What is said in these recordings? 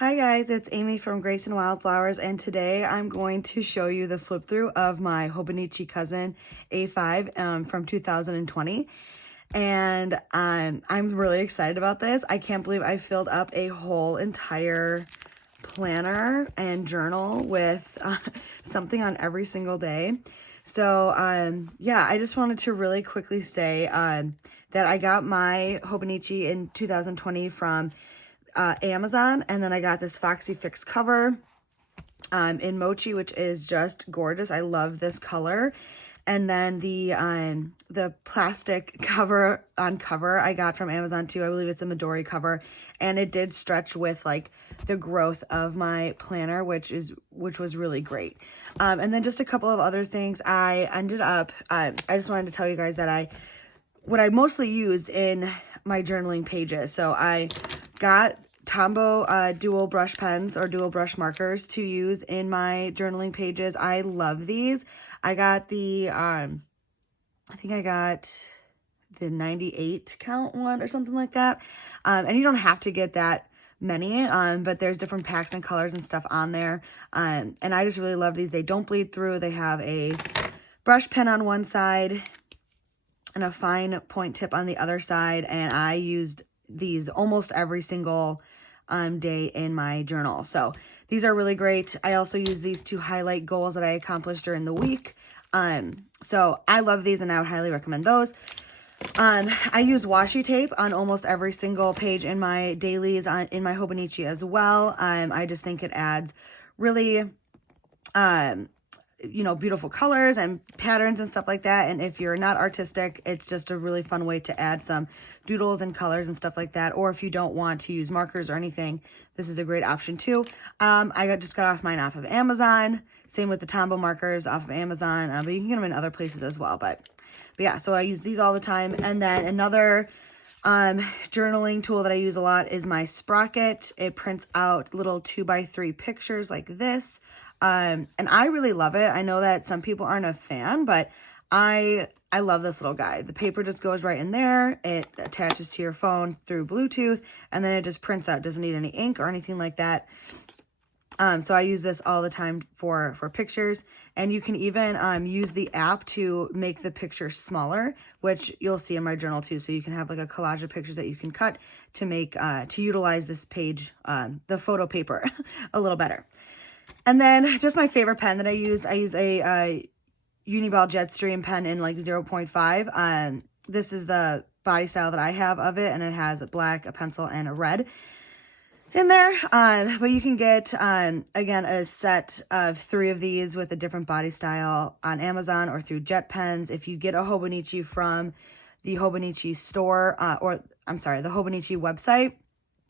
Hi guys, it's Amy from Grace and Wildflowers, and today I'm going to show you the flip through of my Hobonichi Cousin A5 from 2020. And I'm really excited about this. I can't believe I filled up a whole entire planner and journal with something on every single day. So yeah, I just wanted to really quickly say that I got my Hobonichi in 2020 from Amazon, and then I got this Foxy Fix cover in Mochi, which is just gorgeous. I love this color. And then the plastic cover I got from Amazon too. I believe it's a Midori cover, and it did stretch with like the growth of my planner, which was really great. And then just a couple of other things. I ended up I just wanted to tell you guys that what I mostly used in my journaling pages. So I got Tombow dual brush pens or dual brush markers to use in my journaling pages. I love these. I got I think I got the 98 count one or something like that. And you don't have to get that many, but there's different packs and colors and stuff on there. And I just really love these. They don't bleed through. They have a brush pen on one side and a fine point tip on the other side, and I used these almost every single day in my journal. So these are really great. I also use these to highlight goals that I accomplished during the week. So I love these, and I would highly recommend those. I use washi tape on almost every single page in my dailies in my Hobonichi as well. I just think it adds really beautiful colors and patterns and stuff like that. And if you're not artistic, it's just a really fun way to add some doodles and colors and stuff like that. Or if you don't want to use markers or anything, this is a great option too. I just got mine off of Amazon. Same with the Tombow markers off of Amazon, but you can get them in other places as well. But yeah, so I use these all the time. And then another journaling tool that I use a lot is my Sprocket. It prints out little 2x3 pictures like this. And I really love it. I know that some people aren't a fan, but I love this little guy. The paper just goes right in there. It attaches to your phone through Bluetooth, and then it just prints out. Doesn't need any ink or anything like that. So I use this all the time for pictures, and you can even use the app to make the picture smaller, which you'll see in my journal too. So you can have like a collage of pictures that you can cut to make to utilize this page, the photo paper, a little better. And then just my favorite pen that I use a UniBall Jetstream Pen in like 0.5. This is the body style that I have of it, and it has a black, a pencil, and a red in there. But you can get, again, a set of 3 of these with a different body style on Amazon or through Jet Pens. If you get a Hobonichi from the Hobonichi store, the Hobonichi website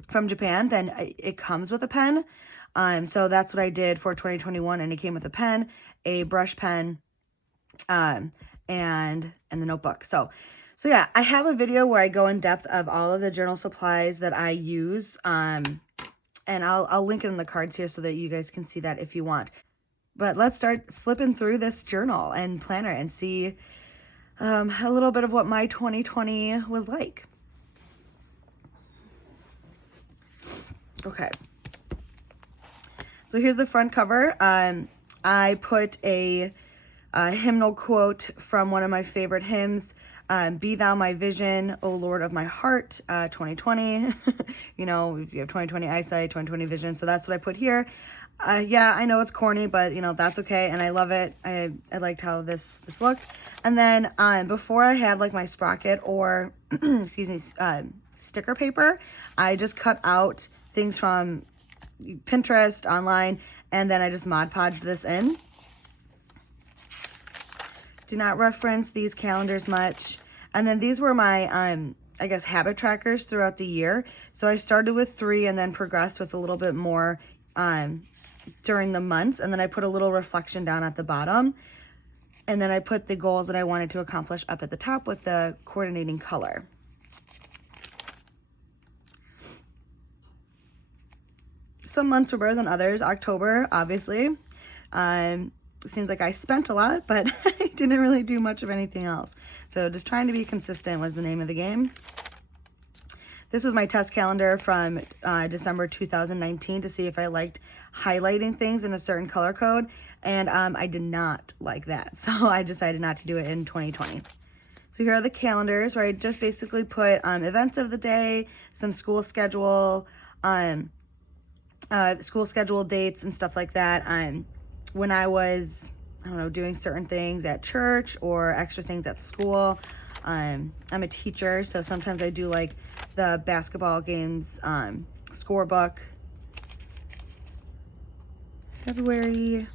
from Japan, then it comes with a pen. So that's what I did for 2021, and it came with a pen, a brush pen, and the notebook. So yeah, I have a video where I go in depth of all of the journal supplies that I use, and I'll link it in the cards here so that you guys can see that if you want. But let's start flipping through this journal and planner and see a little bit of what my 2020 was like. Okay. So here's the front cover. I put a hymnal quote from one of my favorite hymns, Be Thou My Vision, O Lord of My Heart, 2020. You know, if you have 2020 eyesight, 2020 vision. So that's what I put here. Yeah, I know it's corny, but that's okay. And I love it. I liked how this looked. And then before I had like my Sprocket or, excuse me, sticker paper, I just cut out things from Pinterest, online, and then I just Mod Podged this in. Do not reference these calendars much. And then these were my, I guess, habit trackers throughout the year. So I started with 3 and then progressed with a little bit more during the months. And then I put a little reflection down at the bottom. And then I put the goals that I wanted to accomplish up at the top with the coordinating color. Some months were better than others. October, obviously. It seems like I spent a lot, but I didn't really do much of anything else. So just trying to be consistent was the name of the game. This was my test calendar from December 2019 to see if I liked highlighting things in a certain color code. And I did not like that. So I decided not to do it in 2020. So here are the calendars where I just basically put events of the day, some school schedule dates and stuff like that. When I was, I don't know, doing certain things at church or extra things at school. I'm a teacher, so sometimes I do like the basketball games scorebook. February,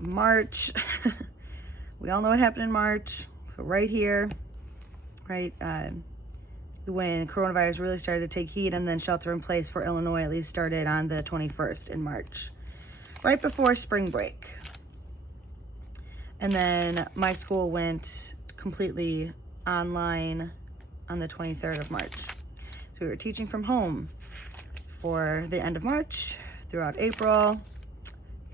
March. We all know what happened in March. So right here, right, when coronavirus really started to take heat, and then shelter in place for Illinois at least started on the 21st in March, right before spring break. And then my school went completely online on the 23rd of March. So we were teaching from home for the end of March, throughout April,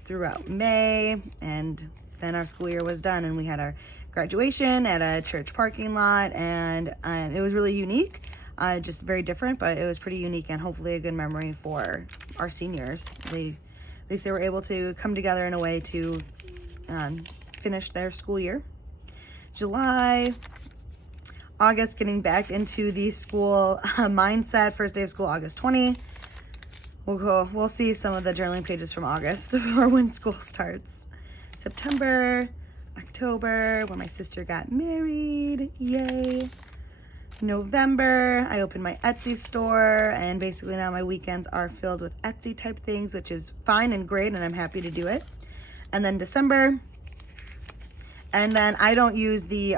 throughout May, and then our school year was done and we had our graduation at a church parking lot, and it was really unique, just very different, but it was pretty unique and hopefully a good memory for our seniors. At least they were able to come together in a way to finish their school year. July, August, getting back into the school mindset. First day of school, August 20. We'll see some of the journaling pages from August for when school starts. September, October, when my sister got married, yay. November, I opened my Etsy store, and basically now my weekends are filled with Etsy type things, which is fine and great, and I'm happy to do it. And then December, and then I don't use the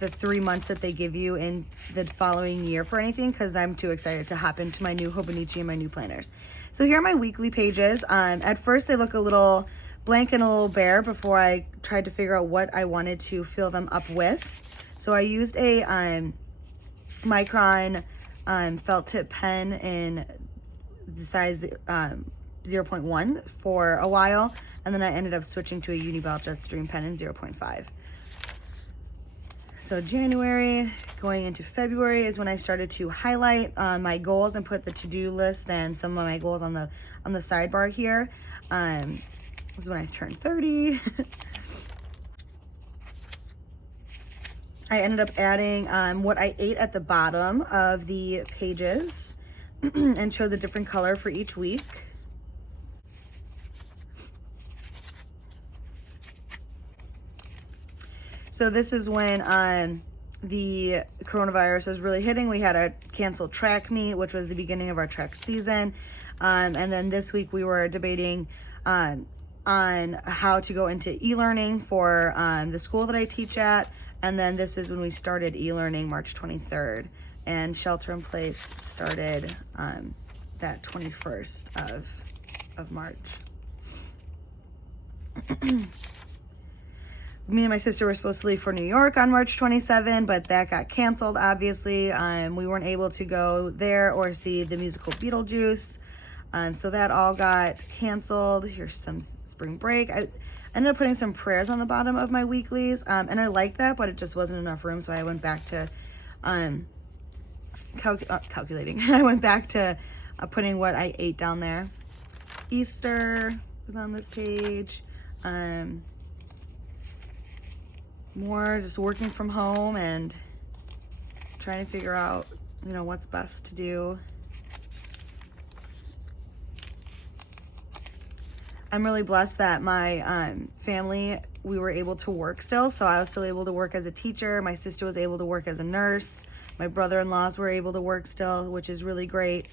3 months that they give you in the following year for anything because I'm too excited to hop into my new Hobonichi and my new planners. So here are my weekly pages. At first they look a little blank and a little bare before I tried to figure out what I wanted to fill them up with. So I used a micron felt tip pen in the size 0.1 for a while, and then I ended up switching to a UniBall Jetstream Pen in 0.5. So January going into February is when I started to highlight my goals and put the to-do list and some of my goals on the sidebar here. This is when I turned 30. I ended up adding what I ate at the bottom of the pages and chose a different color for each week. So this is when the coronavirus was really hitting. We had a canceled track meet, which was the beginning of our track season. And then this week we were debating on how to go into e-learning for the school that I teach at. And then this is when we started e-learning, March 23rd. And shelter in place started that 21st of March. Me and my sister were supposed to leave for New York on March 27, but that got canceled, obviously. We weren't able to go there or see the musical Beetlejuice. So that all got canceled. Here's some spring break. I ended up putting some prayers on the bottom of my weeklies, and I like that, but it just wasn't enough room, so I went back to calculating. I went back to putting what I ate down there. Easter was on this page. More just working from home and trying to figure out, what's best to do. I'm really blessed that my family, we were able to work still. So I was still able to work as a teacher. My sister was able to work as a nurse. My brother-in-laws were able to work still, which is really great.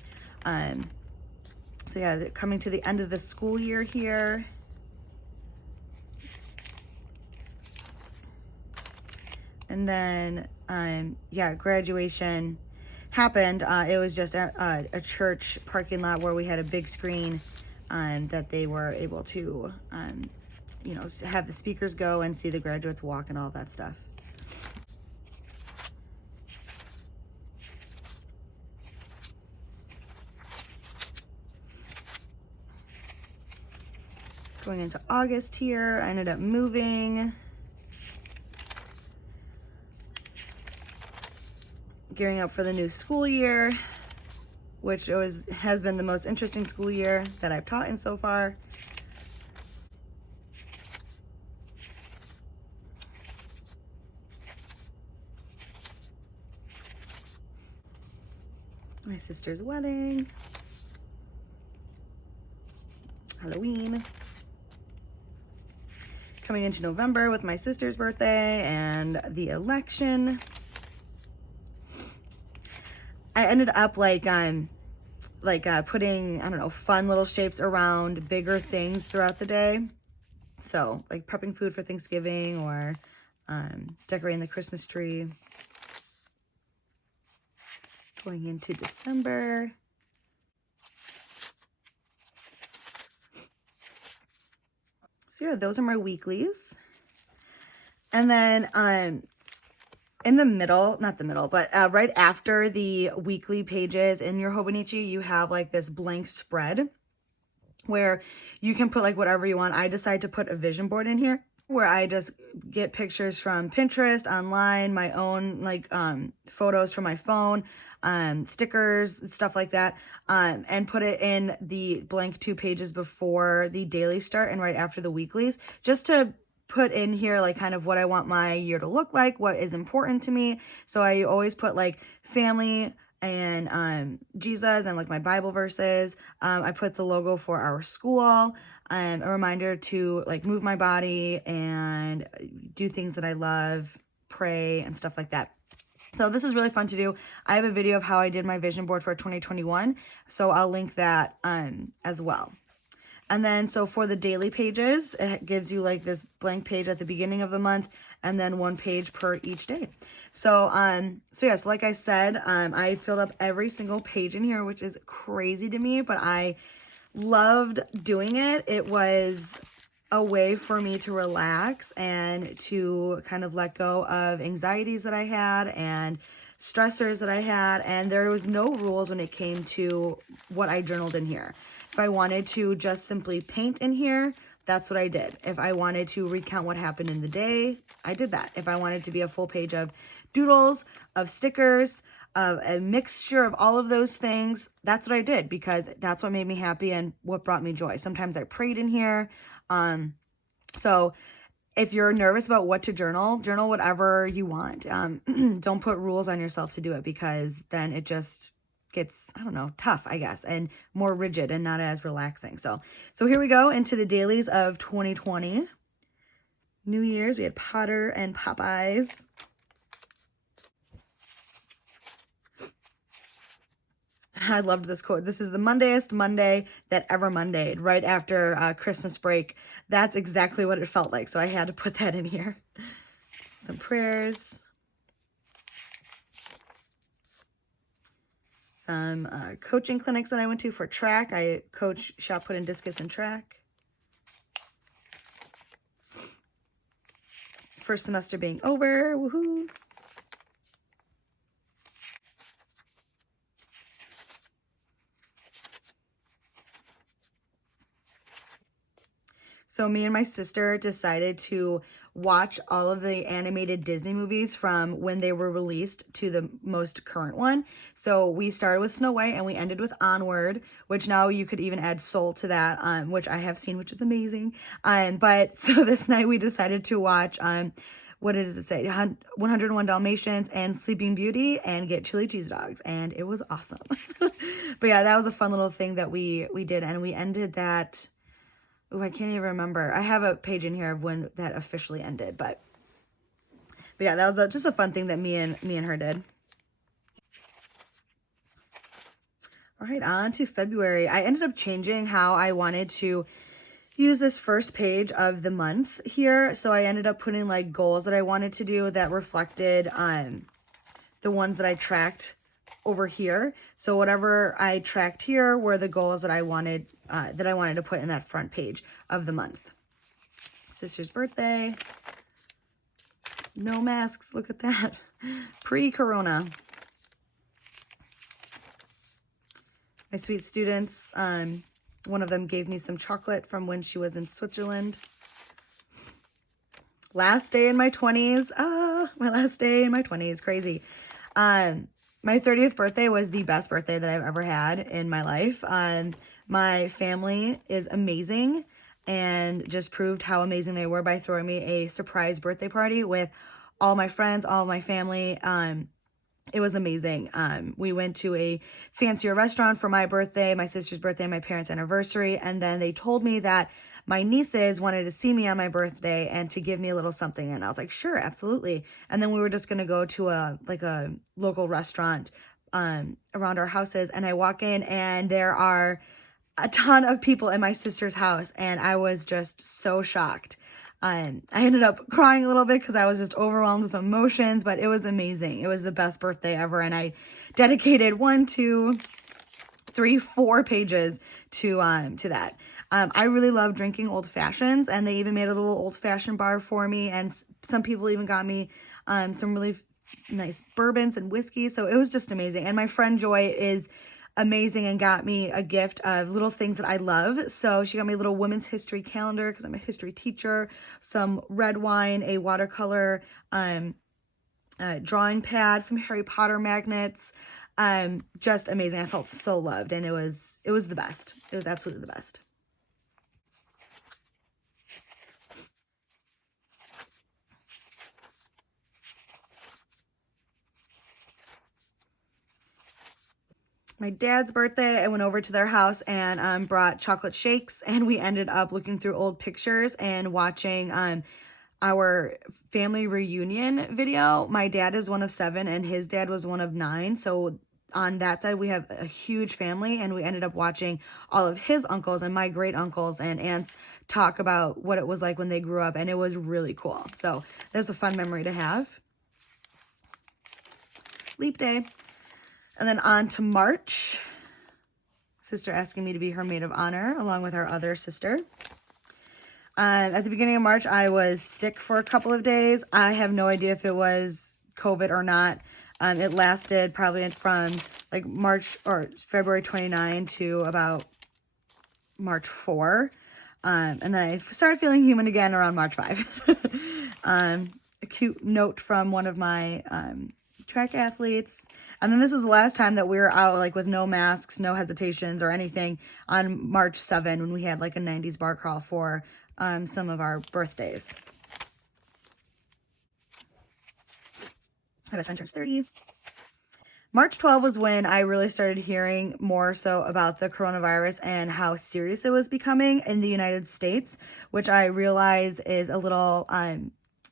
So yeah, coming to the end of the school year here. And then, graduation happened. It was just a church parking lot where we had a big screen that they were able to, have the speakers go and see the graduates walk and all that stuff. Going into August here, I ended up moving. gearing up for the new school year, which has been the most interesting school year that I've taught in so far. My sister's wedding, Halloween, coming into November with my sister's birthday and the election. I ended up putting, I don't know, fun little shapes around bigger things throughout the day. So like prepping food for Thanksgiving or decorating the Christmas tree. Going into December. So yeah, those are my weeklies. And then in the middle, not the middle, but right after the weekly pages in your Hobonichi, you have like this blank spread where you can put like whatever you want. I decided to put a vision board in here where I just get pictures from Pinterest, online, my own like photos from my phone, stickers, stuff like that, and put it in the blank 2 pages before the daily start and right after the weeklies, just to put in here like kind of what I want my year to look like, what is important to me. So I always put like family and Jesus and like my Bible verses. I put the logo for our school, a reminder to like move my body and do things that I love, pray and stuff like that. So this is really fun to do. I have a video of how I did my vision board for 2021, so I'll link that as well. And then so for the daily pages, it gives you like this blank page at the beginning of the month and then 1 page per each day. So yeah, so like I said, I filled up every single page in here, which is crazy to me, but I loved doing it. It was a way for me to relax and to kind of let go of anxieties that I had and stressors that I had. And there was no rules when it came to what I journaled in here. If I wanted to just simply paint in here, that's what I did. If I wanted to recount what happened in the day, I did that. If I wanted to be a full page of doodles, of stickers, of a mixture of all of those things, that's what I did because that's what made me happy and what brought me joy. Sometimes I prayed in here. So if you're nervous about what to journal whatever you want. Don't put rules on yourself to do it because then it just gets, I don't know, tough, I guess, and more rigid and not as relaxing. So here we go into the dailies of 2020. New Year's, we had Potter and Popeyes. I loved this quote. This is the Mondayest Monday that ever Mondayed, right after Christmas break. That's exactly what it felt like, so I had to put that in here. Some prayers. Some coaching clinics that I went to for track. I coach shot put and discus and track. First semester being over, woohoo. So me and my sister decided to watch all of the animated Disney movies from when they were released to the most current one. So we started with Snow White and we ended with Onward, which now you could even add Soul to that, which I have seen, which is amazing. But so this night we decided to watch, what does it say? 101 Dalmatians and Sleeping Beauty and get chili cheese dogs. And it was awesome. But yeah, that was a fun little thing that we did. And we ended that... Oh, I can't even remember. I have a page in here of when that officially ended, but yeah, that was just a fun thing that me and her did. All right, on to February. I ended up changing how I wanted to use this first page of the month here. So I ended up putting like goals that I wanted to do that reflected the ones that I tracked over here. So whatever I tracked here were the goals that I wanted to put in that front page of the month. Sister's birthday. No masks. Look at that. Pre-corona. My sweet students. One of them gave me some chocolate from when she was in Switzerland. Last day in my 20s. My last day in my 20s. Crazy. My 30th birthday was the best birthday that I've ever had in my life. My family is amazing and just proved how amazing they were by throwing me a surprise birthday party with all my friends, all my family. It was amazing. We went to a fancier restaurant for my birthday, my sister's birthday, my parents' anniversary, and then they told me that my nieces wanted to see me on my birthday and to give me a little something, and I was like, sure, absolutely. And then we were just gonna go to a local restaurant around our houses, and I walk in and there are a ton of people in my sister's house, and I was just so shocked. I ended up crying a little bit because I was just overwhelmed with emotions, but it was amazing. It was the best birthday ever, and I dedicated 4 pages to that. I really love drinking old fashions, and they even made a little old fashioned bar for me, and some people even got me some really nice bourbons and whiskey. So it was just amazing. And my friend Joy is amazing and got me a gift of little things that I love. So she got me a little women's history calendar because I'm a history teacher, some red wine, a watercolor drawing pad, some Harry Potter magnets. Just amazing. I felt so loved, and it was the best. It was absolutely the best. My dad's birthday, I went over to their house and brought chocolate shakes, and we ended up looking through old pictures and watching our family reunion video. My dad is one of 7 and his dad was one of 9. So on that side, we have a huge family, and we ended up watching all of his uncles and my great uncles and aunts talk about what it was like when they grew up, and it was really cool. So there's a fun memory to have. Leap day. And then on to March. Sister asking me to be her maid of honor along with our other sister. At the beginning of March, I was sick for a couple of days. I have no idea if it was COVID or not. It lasted probably from like March or February 29 to about March 4. And then I started feeling human again around March 5. A cute note from one of my track athletes. And then this was the last time that we were out like with no masks, no hesitations or anything on March 7 when we had like a 90s bar crawl for some of our birthdays. My best friend turns 30. March 12 was when I really started hearing more so about the coronavirus and how serious it was becoming in the United States, which I realize is a little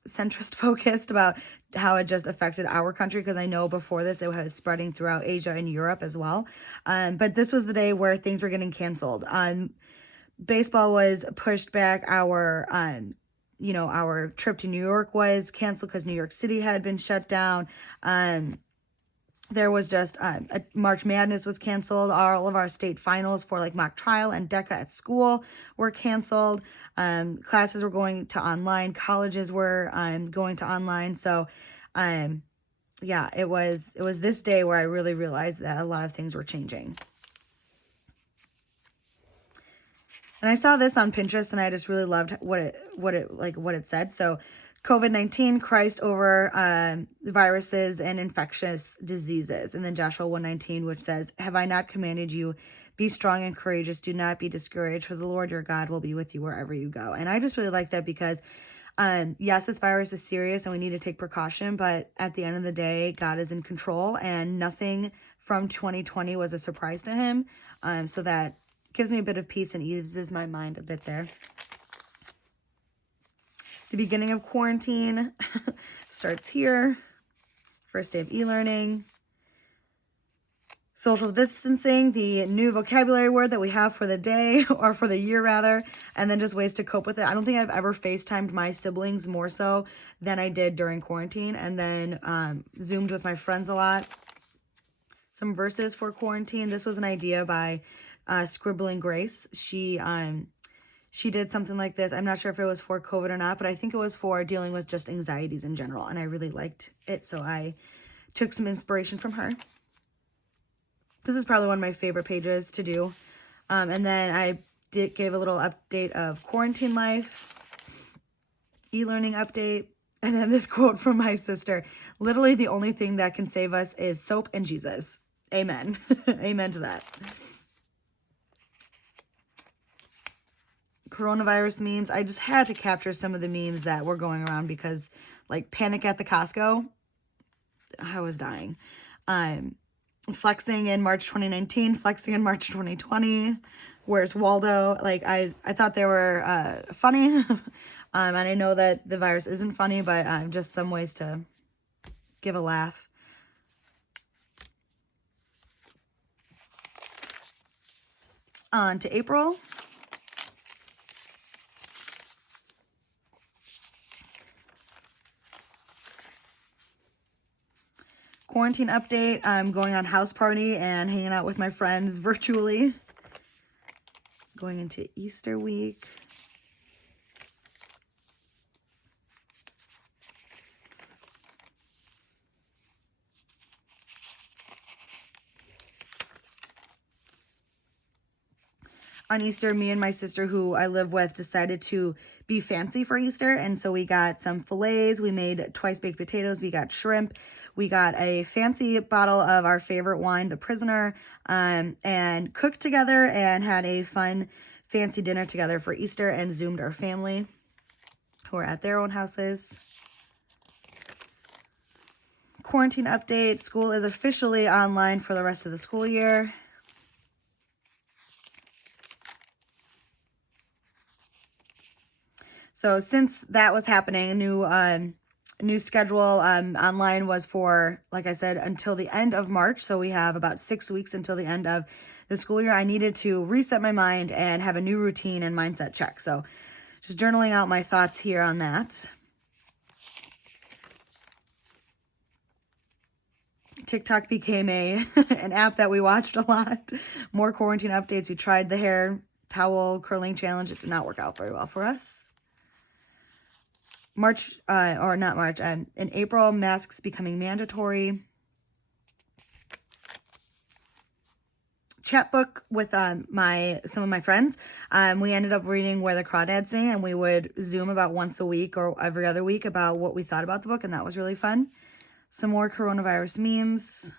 centrist focused about how it just affected our country, because I know before this it was spreading throughout Asia and Europe as well. But this was the day where things were getting canceled. Baseball was pushed back. Our trip to New York was canceled because New York City had been shut down. There was just March Madness was canceled. All of our state finals for like mock trial and DECA at school were canceled. Classes were going to online. Colleges were going to online. So, yeah, it was this day where I really realized that a lot of things were changing. And I saw this on Pinterest, and I just really loved what it said. So, COVID-19, Christ over viruses and infectious diseases. And then Joshua 1:19, which says, have I not commanded you, be strong and courageous, do not be discouraged, for the Lord your God will be with you wherever you go. And I just really like that because, yes, this virus is serious and we need to take precaution, but at the end of the day, God is in control, and nothing from 2020 was a surprise to him. So that gives me a bit of peace and eases my mind a bit there. The beginning of quarantine starts here. First day of e-learning. Social distancing, the new vocabulary word that we have for the day, or for the year rather, and then just ways to cope with it. I don't think I've ever FaceTimed my siblings more so than I did during quarantine, and then Zoomed with my friends a lot. Some verses for quarantine. This was an idea by Scribbling Grace. She did something like this. I'm not sure if it was for COVID or not, but I think it was for dealing with just anxieties in general. And I really liked it, so I took some inspiration from her. This is probably one of my favorite pages to do. And then I gave a little update of quarantine life, e-learning update, And then this quote from my sister, literally the only thing that can save us is soap and Jesus. Amen. Amen to that. Coronavirus memes. I just had to capture some of the memes that were going around because, like, Panic at the Costco, I was dying. Flexing in March 2019, flexing in March 2020. Where's Waldo? Like, I thought they were funny. And I know that the virus isn't funny, but just some ways to give a laugh. On to April. Quarantine update. I'm going on house party and hanging out with my friends virtually. Going into Easter week. On Easter, me and my sister, who I live with, decided to be fancy for Easter. And so we got some fillets. We made twice baked potatoes. We got shrimp. We got a fancy bottle of our favorite wine, The Prisoner, and cooked together and had a fun, fancy dinner together for Easter and Zoomed our family who are at their own houses. Quarantine update. School is officially online for the rest of the school year. So since that was happening, a new schedule online was for, like I said, until the end of March. So we have about 6 weeks until the end of the school year. I needed to reset my mind and have a new routine and mindset check. So just journaling out my thoughts here on that. TikTok became an app that we watched a lot. More quarantine updates. We tried the hair towel curling challenge. It did not work out very well for us. In April, masks becoming mandatory. Chat book with some of my friends. We ended up reading Where the Crawdads Sing, and we would Zoom about once a week or every other week about what we thought about the book, and that was really fun. Some more coronavirus memes.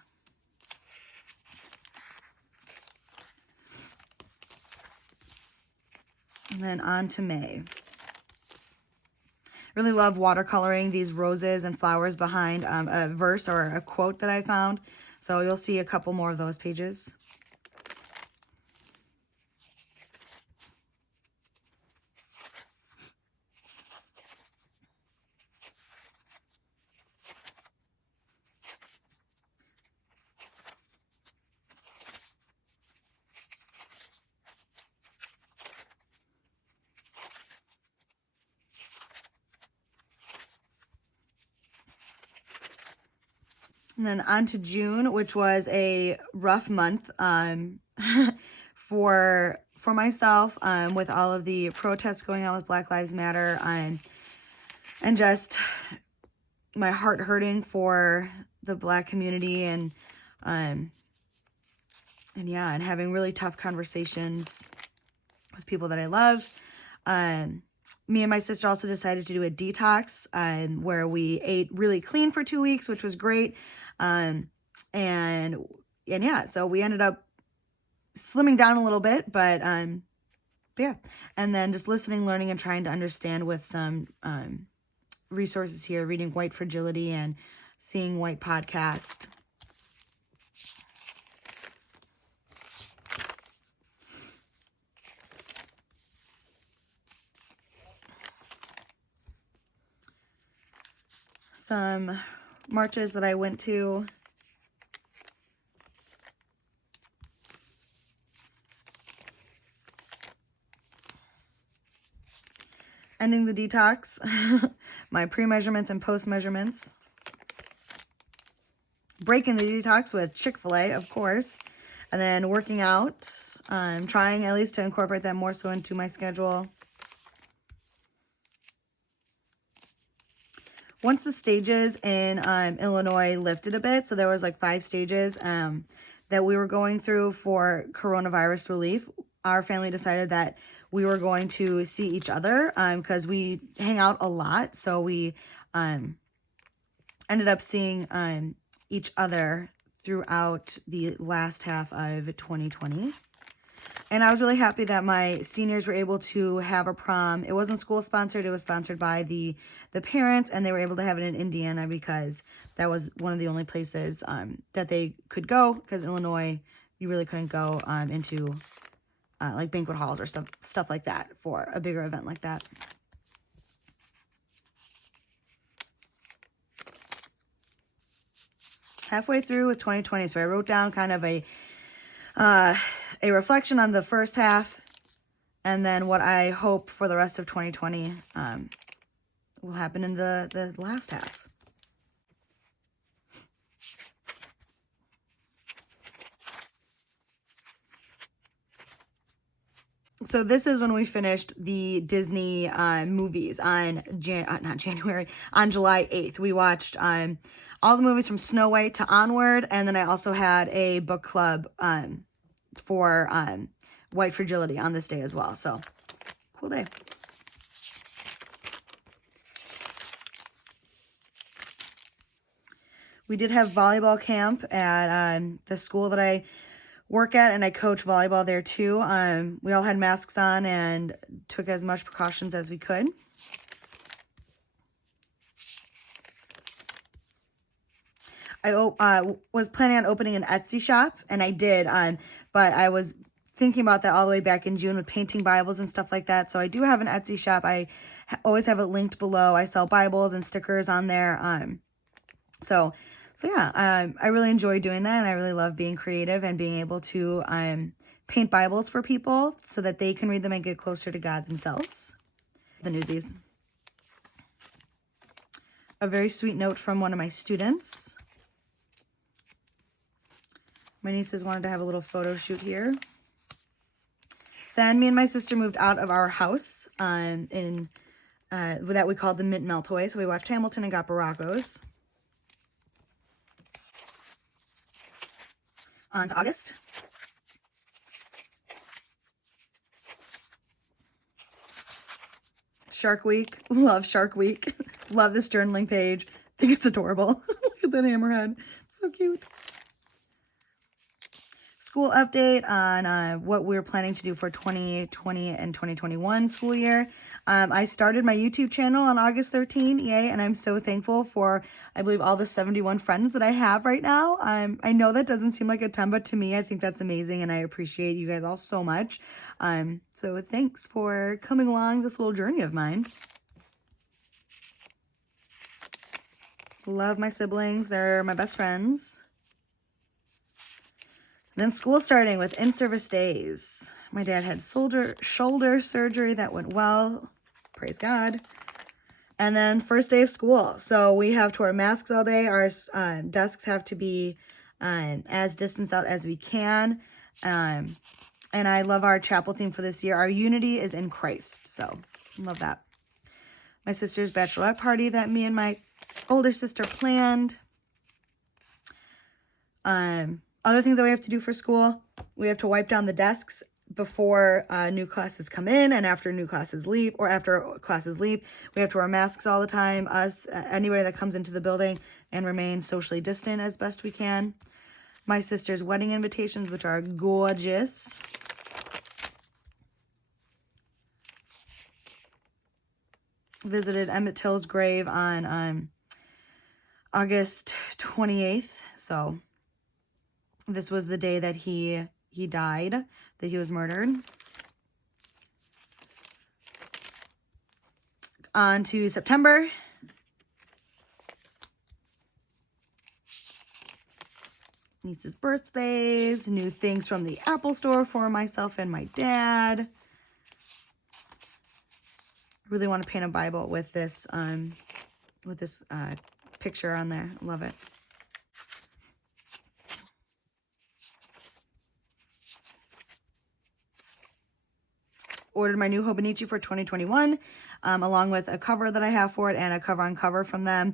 And then on to May. Really love watercoloring these roses and flowers behind a verse or a quote that I found. So you'll see a couple more of those pages. And then on to June, which was a rough month for myself with all of the protests going on with Black Lives Matter and just my heart hurting for the Black community and having really tough conversations with people that I love. Me and my sister also decided to do a detox where we ate really clean for 2 weeks, which was great. So we ended up slimming down a little bit, but yeah. And then just listening, learning, and trying to understand with some resources here, reading White Fragility and seeing White Podcast. Some marches that I went to. Ending the detox. My pre-measurements and post-measurements. Breaking the detox with Chick-fil-A, of course. And then working out. I'm trying at least to incorporate that more so into my schedule. Once the stages in Illinois lifted a bit, so there was like 5 stages that we were going through for coronavirus relief, our family decided that we were going to see each other because we hang out a lot. So we ended up seeing each other throughout the last half of 2020. And I was really happy that my seniors were able to have a prom. It wasn't school sponsored. It was sponsored by the parents, and they were able to have it in Indiana because that was one of the only places that they could go, because Illinois, you really couldn't go into like banquet halls or stuff like that for a bigger event like that. Halfway through with 2020, so I wrote down kind of a reflection on the first half, and then what I hope for the rest of 2020 will happen in the last half. So this is when we finished the Disney movies on on July 8th. We watched all the movies from Snow White to onward, and then I also had a book club for White Fragility on this day as well. So, cool day. We did have volleyball camp at the school that I work at, and I coach volleyball there too. We all had masks on and took as much precautions as we could. I was planning on opening an Etsy shop, and I did, but I was thinking about that all the way back in June with painting Bibles and stuff like that. So I do have an Etsy shop. I always have it linked below. I sell Bibles and stickers on there. So yeah, I really enjoy doing that, and I really love being creative and being able to paint Bibles for people so that they can read them and get closer to God themselves. The Newsies. A very sweet note from one of my students. My nieces wanted to have a little photo shoot here. Then me and my sister moved out of our house in that we called the Mint Meltaway. So we watched Hamilton and got Baracos. On to August. Shark Week. Love Shark Week. Love this journaling page. I think it's adorable. Look at that hammerhead. So cute. School update on what we're planning to do for 2020 and 2021 school year. I started my YouTube channel on August 13, yay, and I'm so thankful for, I believe, all the 71 friends that I have right now. I know that doesn't seem like a ton, but to me, I think that's amazing, and I appreciate you guys all so much. So thanks for coming along this little journey of mine. Love my siblings. They're my best friends. Then school starting with in-service days. My dad had shoulder surgery. That went well. Praise God. And then first day of school. So we have to wear masks all day. Our desks have to be as distanced out as we can. And I love our chapel theme for this year. Our unity is in Christ. So love that. My sister's bachelorette party that me and my older sister planned. Other things that we have to do for school, we have to wipe down the desks before new classes come in and after new classes leave, or after classes leave. We have to wear masks all the time, anybody that comes into the building, and remain socially distant as best we can. My sister's wedding invitations, which are gorgeous. Visited Emmett Till's grave on August 28th, so this was the day that he died, that he was murdered. On to September. Niece's birthdays, new things from the Apple store for myself and my dad. Really want to paint a Bible with this picture on there. Love it. Ordered my new Hobonichi for 2021, along with a cover that I have for it and a cover on cover from them.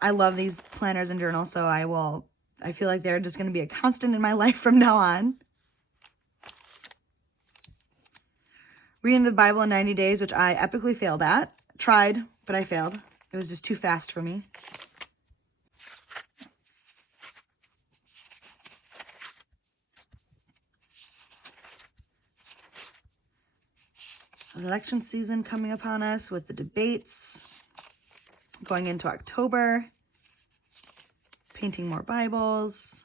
I love these planners and journals, so I feel like they're just going to be a constant in my life from now on. Reading the Bible in 90 days, which I epically failed at. Tried, but I failed. It was just too fast for me. Election season coming upon us with the debates. Going into October. Painting more Bibles.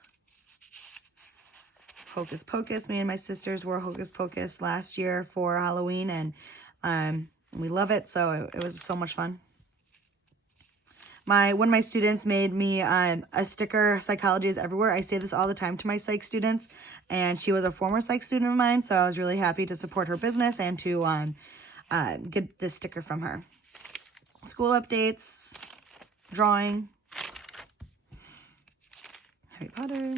Hocus Pocus. Me and my sisters wore Hocus Pocus last year for Halloween, and we love it, so it was so much fun. One of my students made me a sticker, Psychology is Everywhere. I say this all the time to my psych students, and she was a former psych student of mine, so I was really happy to support her business and to get this sticker from her. School updates, drawing, Harry Potter.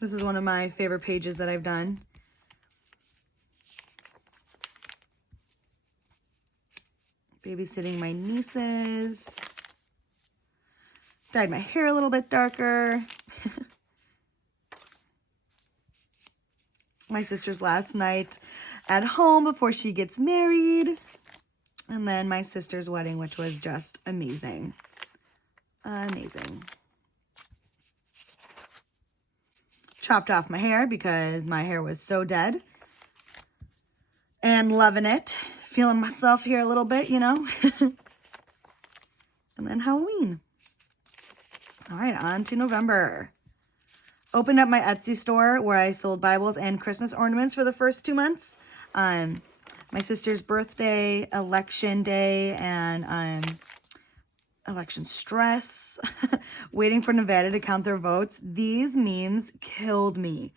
This is one of my favorite pages that I've done. Babysitting my nieces. Dyed my hair a little bit darker. My sister's last night at home before she gets married. And then my sister's wedding, which was just amazing. Amazing. Chopped off my hair because my hair was so dead. And loving it. Feeling myself here a little bit, you know. And then Halloween. All right, on to November. Opened up my Etsy store where I sold Bibles and Christmas ornaments for the first 2 months. My sister's birthday, election day, and election stress. Waiting for Nevada to count their votes. These memes killed me.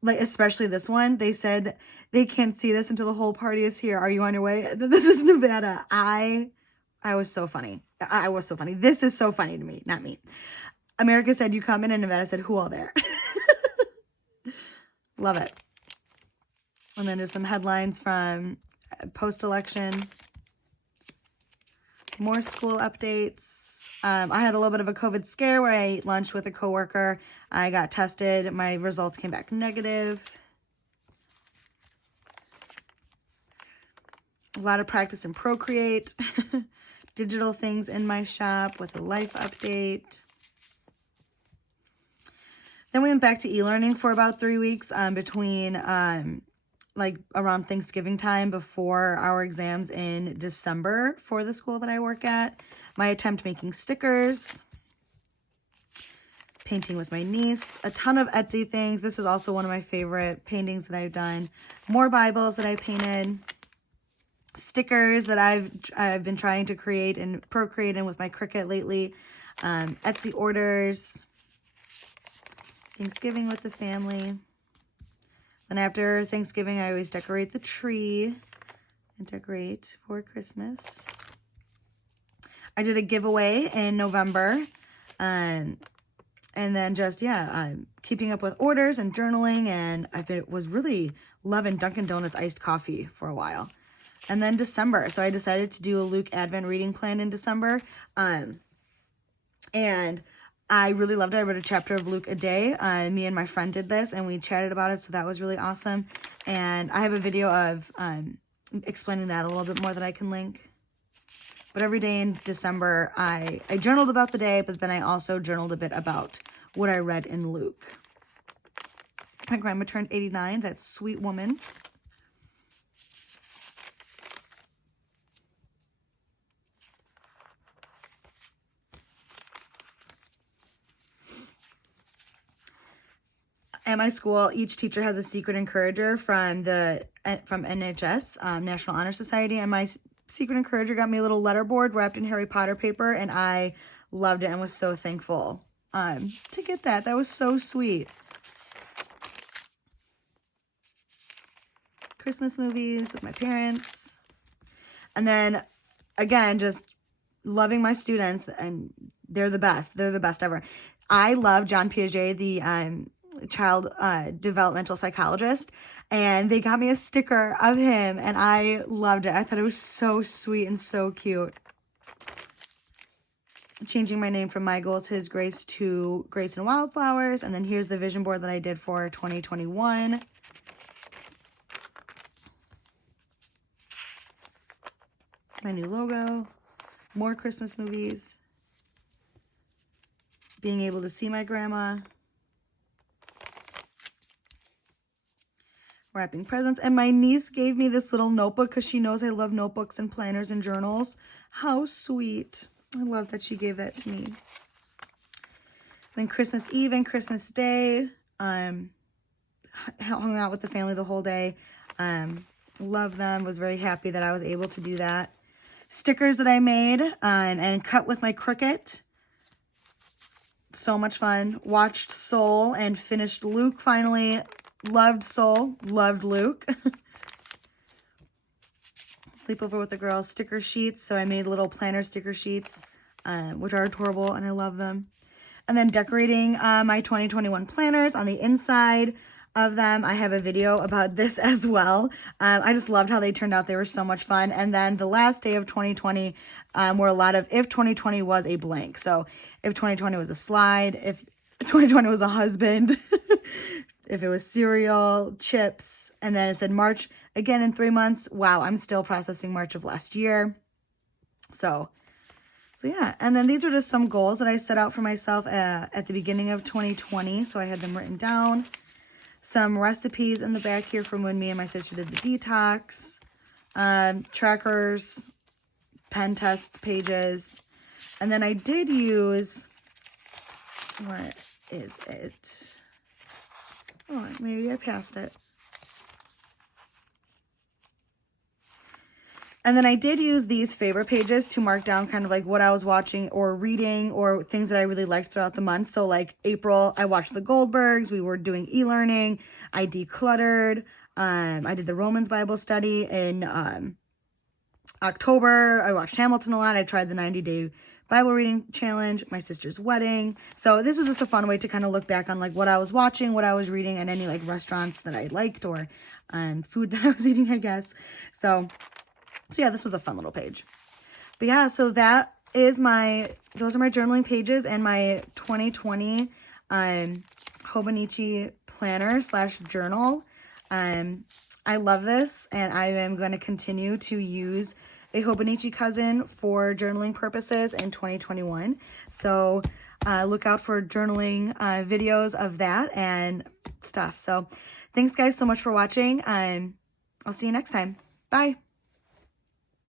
Like, especially this one. They said they can't see this until the whole party is here. Are you on your way? This is Nevada. I was so funny. I was so funny. This is so funny to me, not me. America said you come in, and Nevada said, who all there? Love it. And then there's some headlines from post-election. More school updates. I had a little bit of a COVID scare where I ate lunch with a coworker. I got tested. My results came back negative. A lot of practice in Procreate. Digital things in my shop with a life update. Then we went back to e-learning for about 3 weeks between like around Thanksgiving time before our exams in December for the school that I work at. My attempt making stickers. Painting with my niece. A ton of Etsy things. This is also one of my favorite paintings that I've done. More Bibles that I painted. Stickers that I've been trying to create and Procreate in with my Cricut lately. Etsy orders. Thanksgiving with the family. Then after Thanksgiving, I always decorate the tree and decorate for Christmas. I did a giveaway in November. And then just, keeping up with orders and journaling. And was really loving Dunkin' Donuts iced coffee for a while. And then December. So I decided to do a Luke Advent reading plan in December. And I really loved it. I read a chapter of Luke a day. Me and my friend did this, and we chatted about it, so that was really awesome. And I have a video of explaining that a little bit more that I can link. But every day in December, I journaled about the day, but then I also journaled a bit about what I read in Luke. My grandma turned 89, that sweet woman. At my school, each teacher has a secret encourager from NHS, National Honor Society, and my secret encourager got me a little letterboard wrapped in Harry Potter paper, and I loved it and was so thankful to get that. That was so sweet. Christmas movies with my parents. And then, again, just loving my students, and they're the best. They're the best ever. I love John Piaget, the child developmental psychologist, and they got me a sticker of him, and I loved it. I thought it was so sweet and so cute. changing my name from My Goals His Grace to Grace and Wildflowers. And then here's the vision board that I did for 2021. My new logo, more Christmas movies, being able to see my grandma, wrapping presents, and my niece gave me this little notebook because she knows I love notebooks and planners and journals. How sweet. I love that she gave that to me. Then Christmas Eve and Christmas Day, hung out with the family the whole day. Love them, was very happy that I was able to do that. Stickers that I made and cut with my Cricut. So much fun. Watched Soul and finished Luke finally. Loved Soul, loved Luke. Sleepover with the girls, sticker sheets. So I made little planner sticker sheets, which are adorable and I love them. And then decorating my 2021 planners on the inside of them. I have a video about this as well. I just loved how they turned out. They were so much fun. And then the last day of 2020 were a lot of if 2020 was a blank. So if 2020 was a slide, if 2020 was a husband, if it was cereal, chips, and then it said March again in 3 months. Wow, I'm still processing March of last year. So yeah, and then these were just some goals that I set out for myself at the beginning of 2020. So I had them written down. Some recipes in the back here from when me and my sister did the detox. Trackers, pen test pages. And then I did use, what is it? Oh, maybe I passed it. And then I did use these favorite pages to mark down kind of like what I was watching or reading or things that I really liked throughout the month. So like April, I watched the Goldbergs. We were doing e-learning. I decluttered. I did the Romans Bible study in October. I watched Hamilton a lot. I tried the 90-day Bible reading challenge, my sister's wedding. So this was just a fun way to kind of look back on like what I was watching, what I was reading, and any like restaurants that I liked or food that I was eating, I guess. So yeah, this was a fun little page. But yeah, so that is those are my journaling pages and my 2020 Hobonichi planner / journal. I love this, and I am going to continue to use a Hobonichi Cousin for journaling purposes in 2021. So look out for journaling videos of that and stuff. So thanks guys so much for watching. I'll see you next time. Bye.